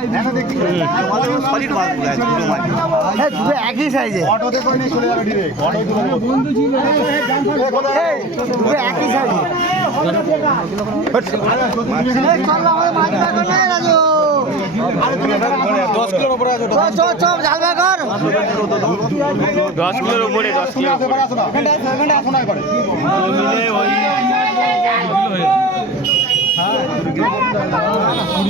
একই সাইজে একই সাইজে দশ কিলোর উপরে দশ কিলো